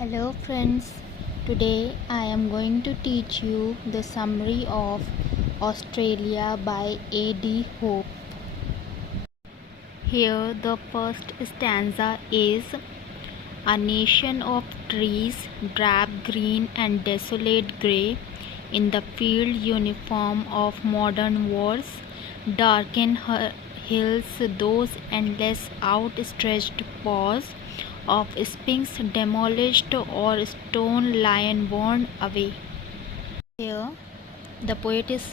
Hello friends, today I am going to teach you the summary of Australia by A.D. Hope. Here the first stanza is: a nation of trees, drab green and desolate grey, in the field uniform of modern wars, darken her hills those endless outstretched paws of sphinx demolished or stone lion borne away. Here the poet is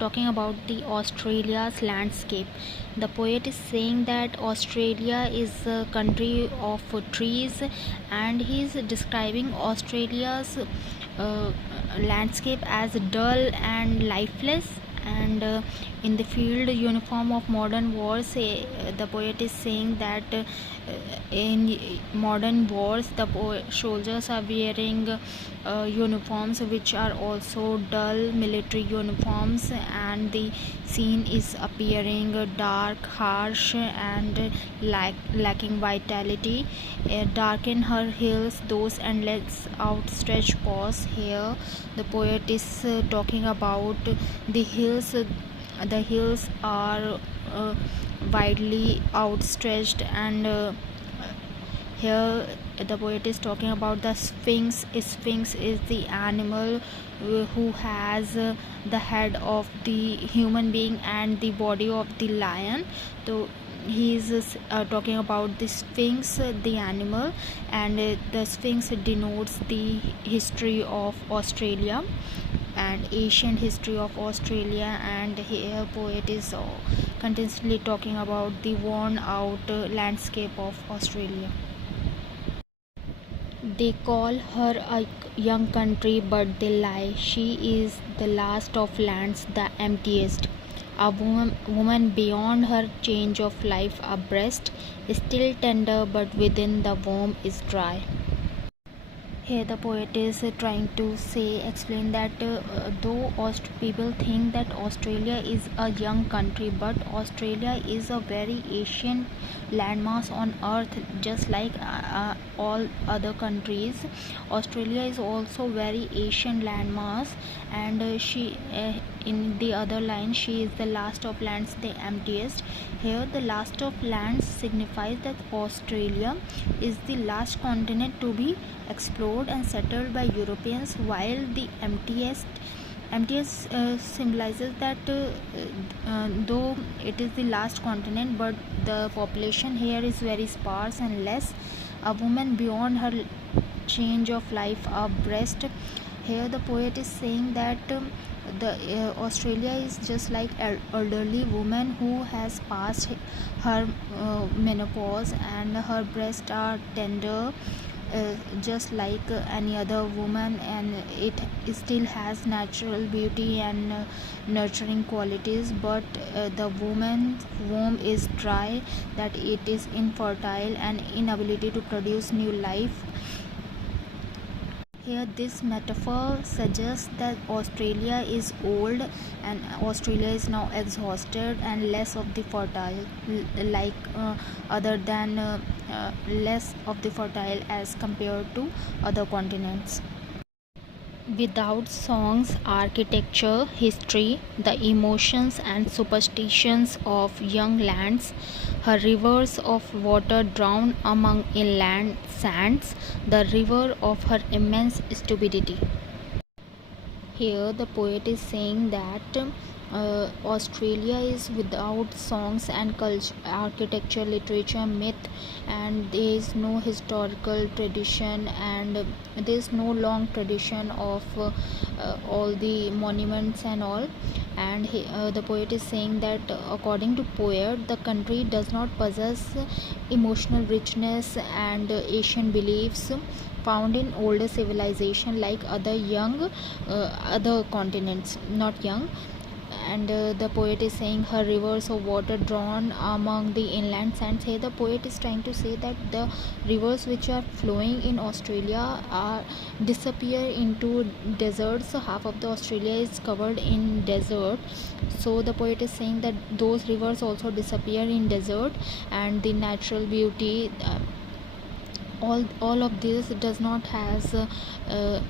talking about the Australia's landscape. The poet is saying that Australia is a country of trees, and he is describing Australia's uh, landscape as dull and lifeless, and in the field uniform of modern wars. The poet is saying that in modern wars the soldiers are wearing uniforms which are also dull military uniforms, and the scene is appearing dark, harsh, and lacking vitality. Darken her hills those endless outstretched paws. Here the poet is talking about the hills. The hills are widely outstretched, and here the poet is talking about the sphinx. Sphinx is the animal who has the head of the human being and the body of the lion. So he is talking about the sphinx, the animal, and the sphinx denotes the history of Australia and ancient history of Australia. And here poet is continuously talking about the worn out landscape of Australia. They call her a young country, but they lie. She is the last of lands, the emptiest. A woman beyond her change of life, a breast still tender, but within the womb is dry. Here the poet is trying to explain that though people think that Australia is a young country, but Australia is a very ancient landmass on earth, just like all other countries. Australia is also very ancient landmass, and she in the other line, she is the last of lands, the emptiest. Here the last of lands signifies that Australia is the last continent to be explored and settled by Europeans, while the emptiest symbolizes that though it is the last continent, but the population here is very sparse and less. A woman beyond her change of life, a breast. Here the poet is saying that the Australia is just like elderly woman who has passed her menopause, and her breasts are tender, just like any other woman, and it still has natural beauty and nurturing qualities, but the woman's womb is dry, that it is infertile and inability to produce new life. Here this metaphor suggests that Australia is old and Australia is now exhausted and less of the fertile, like other than less of the fertile as compared to other continents. Without songs, architecture, history, the emotions and superstitions of young lands, her rivers of water drown among inland sands, the river of her immense stupidity. Here the poet is saying that Australia is without songs and culture, architecture, literature, myth, and there is no historical tradition, and there is no long tradition of all the monuments and all. And the poet is saying that according to poet, the country does not possess emotional richness and Asian beliefs found in older civilization like other continents, not young. And the poet is saying her rivers of water drawn among the inland sands. Here the poet is trying to say that the rivers which are flowing in Australia are disappear into deserts. So half of the Australia is covered in desert, so the poet is saying that those rivers also disappear in desert, and the natural beauty all of this does not has uh,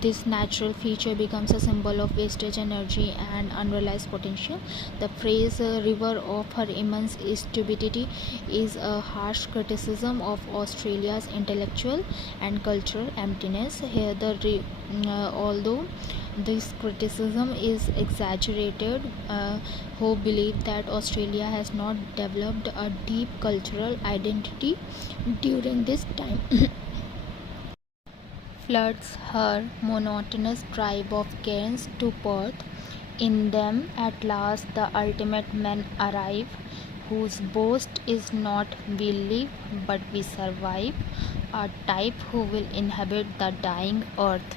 this natural feature becomes a symbol of wastage energy and unrealized potential. The phrase river of her immense stupidity is a harsh criticism of Australia's intellectual and cultural emptiness. Here, although this criticism is exaggerated, who believe that Australia has not developed a deep cultural identity during this time. Floods her monotonous tribe of cairns to Perth. In them at last the ultimate men arrive, whose boast is not we live but we survive, a type who will inhabit the dying earth.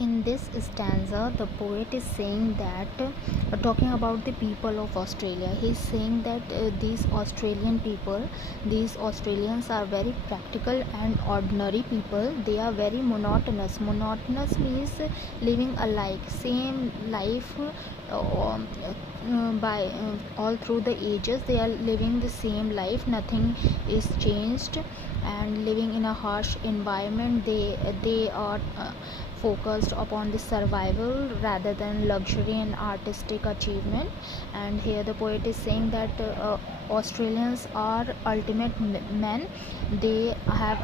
In this stanza, the poet is saying that, talking about the people of Australia, he is saying that these Australian people, these Australians are very practical and ordinary people. They are very monotonous. Monotonous means living alike, same life. By all through the ages they are living the same life, nothing is changed, and living in a harsh environment. They are focused upon the survival rather than luxury and artistic achievement. And here the poet is saying that Australians are ultimate men. They have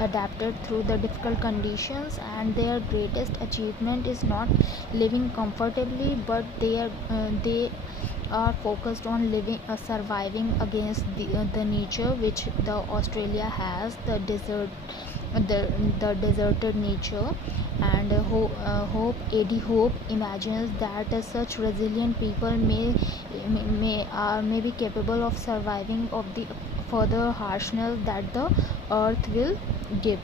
adapted through the difficult conditions, and their greatest achievement is not living comfortably, but they are focused on living surviving against the nature which the Australia has, the desert, the, the deserted nature. And Eddie Hope imagines that such resilient people may be capable of surviving of the further harshness that the earth will give.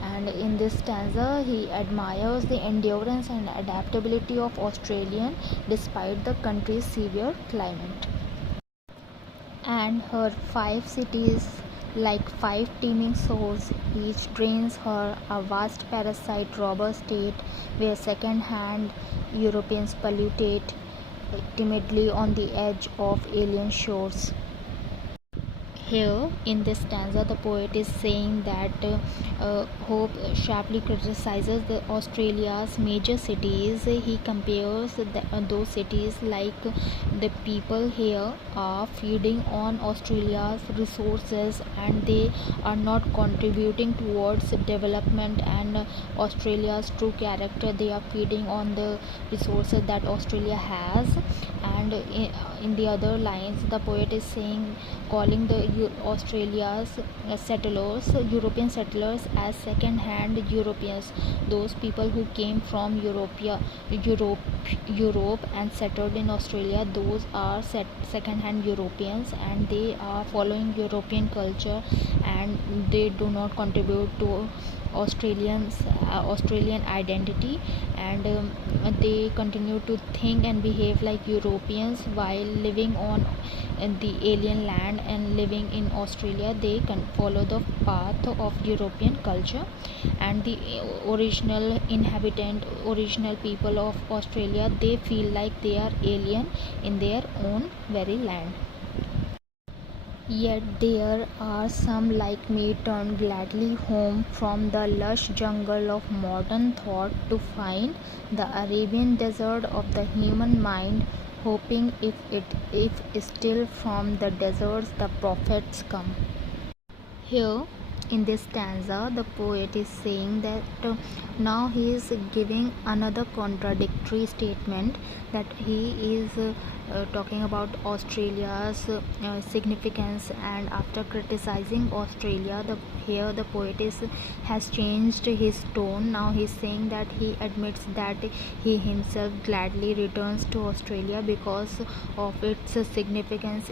And in this stanza he admires the endurance and adaptability of Australian despite the country's severe climate. And her 5 cities, like 5 teeming souls, each drains her, a vast parasite robber state where second-hand Europeans pollutate timidly on the edge of alien shores. Here in this stanza the poet is saying that Hope sharply criticizes the Australia's major cities. He compares those cities like the people here are feeding on Australia's resources and they are not contributing towards development and Australia's true character. They are feeding on the resources that Australia has. And in the other lines the poet is saying, calling the Australia's European settlers as second-hand Europeans. Those people who came from Europe and settled in Australia, those are second-hand Europeans, and they are following European culture and they do not contribute to Australian identity, and they continue to think and behave like Europeans while living on the alien land and living in Australia. They can follow the path of European culture, and the original people of Australia, they feel like they are alien in their own very land. Yet there are some like me turn gladly home from the lush jungle of modern thought to find the Arabian desert of the human mind, hoping if still from the deserts the prophets come. Here in this stanza the poet is saying that now he is giving another contradictory statement, that he is talking about Australia's significance, and after criticizing Australia, here the poet has changed his tone. Now he is saying that he admits that he himself gladly returns to Australia because of its significance.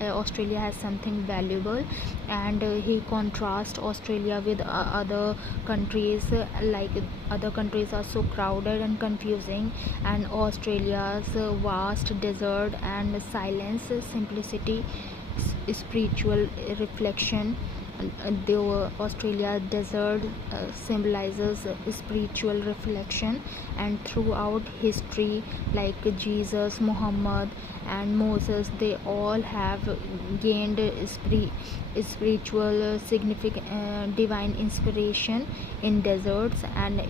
Australia has something valuable, and he contrasts Australia with other countries. Like other countries are so crowded and confusing, and Australia's vast desert and silence, simplicity, spiritual reflection. The Australia desert symbolizes spiritual reflection, and throughout history, like Jesus, Muhammad, and Moses, they all have gained spiritual significant divine inspiration in deserts. And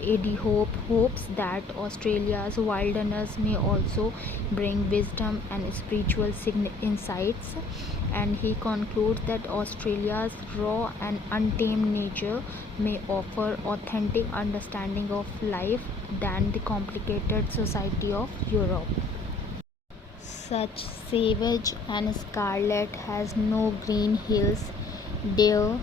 Eddie hopes that Australia's wilderness may also bring wisdom and spiritual insights. And he concludes that Australia's raw and untamed nature may offer authentic understanding of life than the complicated society of Europe. Such savage and scarlet has no green hills. There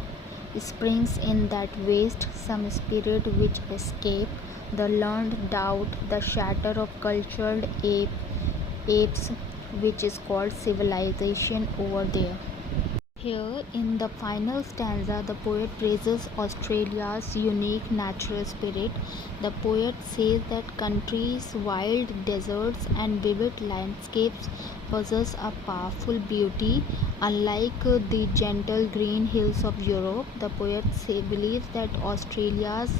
springs in that waste some spirit which escape the learned doubt, the shatter of cultured apes, which is called civilization over there. Here, in the final stanza, the poet praises Australia's unique natural spirit. The poet says that country's wild deserts and vivid landscapes possess a powerful beauty. Unlike the gentle green hills of Europe, the poet believes that Australia's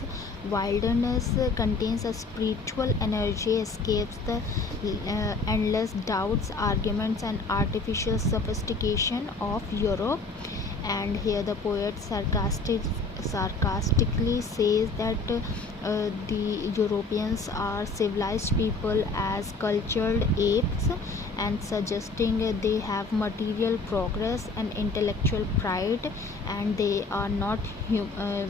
wilderness contains a spiritual energy, escapes the endless doubts, arguments, and artificial sophistication of Europe. And here the poet sarcastically says that the Europeans are civilized people as cultured apes, and suggesting they have material progress and intellectual pride, and they are not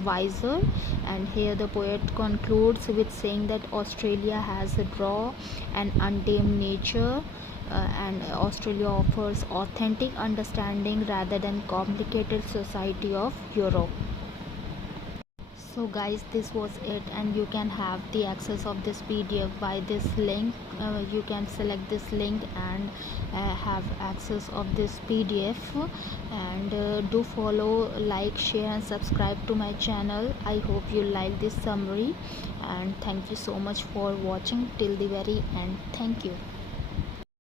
wiser. And here the poet concludes with saying that Australia has a raw and untamed nature, and Australia offers authentic understanding rather than complicated society of Europe. So guys, this was it, and you can have the access of this PDF by this link. You can select this link and have access of this PDF. And do follow, like, share and subscribe to my channel. I hope you like this summary, and thank you so much for watching till the very end. Thank you.